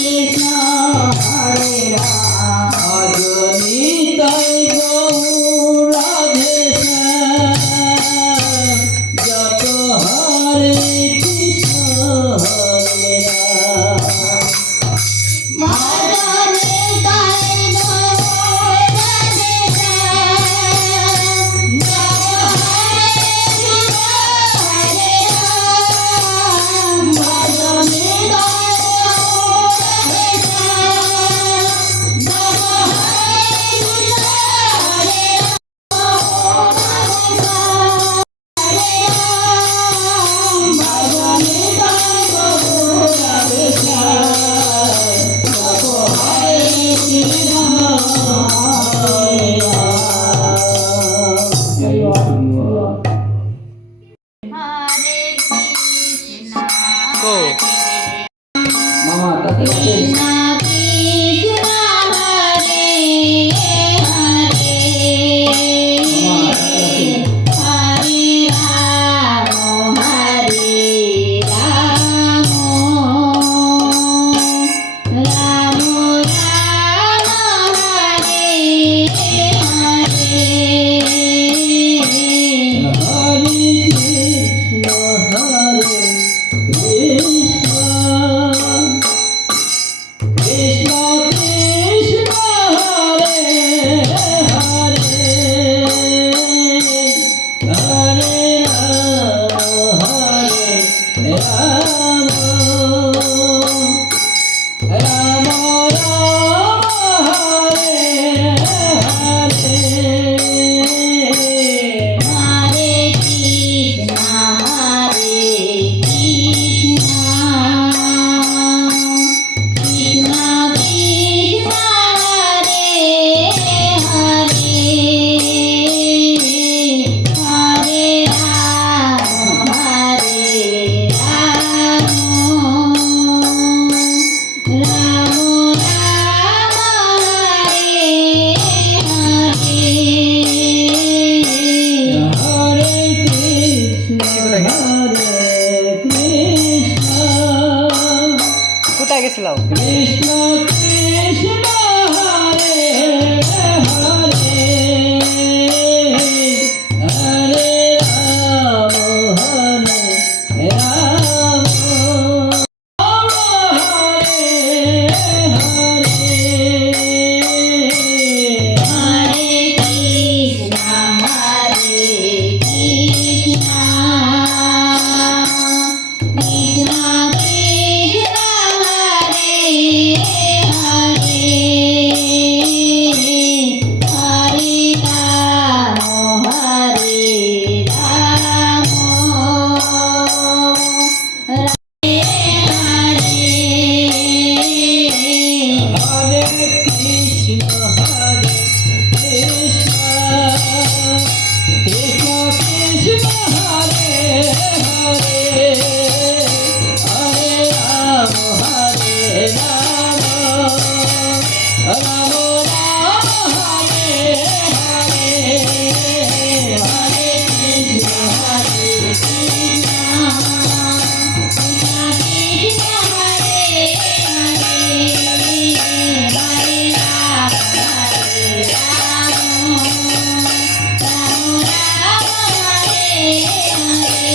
You. こう。কোথায় গেছিলাম? Krishna Krishna Hare Ram, Hare Ram, Ram.